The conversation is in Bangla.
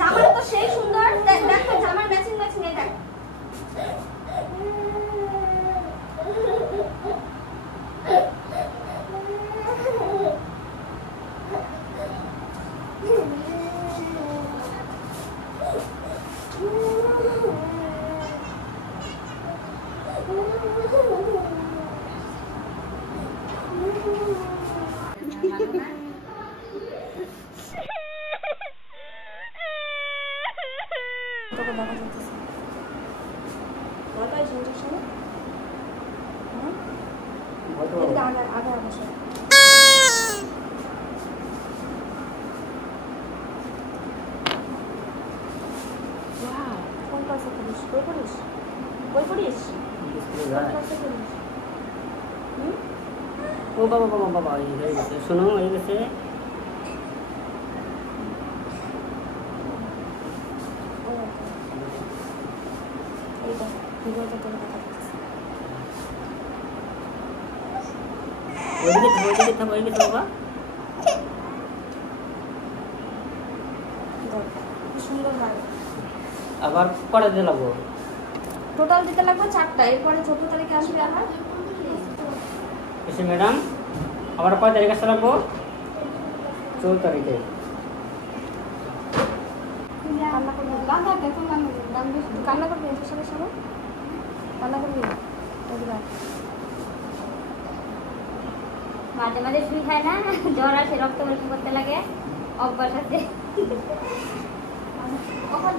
জামাটা তো সেই সুন্দর, দেখো জামার ম্যাচিং ম্যাচিং এই দেখ। তোকে দেখা যাচ্ছে বলটাই শুনছিস শোনো আগে আগে অবশ্যই কোন ক্লাসে পড়িস? বই পড়িস? বই পড়িস? ও বাবা বাবা বাবা এই হয়ে গেছে, শোনো হয়ে গেছে। আবার পরে দিতে লাগবো, টোটাল দিতে লাগবে 4টা। এরপরে 14 তারিখে আসবে আবার। এসে ম্যাডাম আবার কয় তারিখে আসতে লাগবো? 14 তারিখে। কান্না করবি? কান্না দেখুন কান্না করবি এর সাথে সাথে কান্না করবি। মাঝে মাঝে শুই খায় না, জ্বর আসে, রক্ত পরীক্ষা করতে লাগে, অভ্যাস আছে। তখন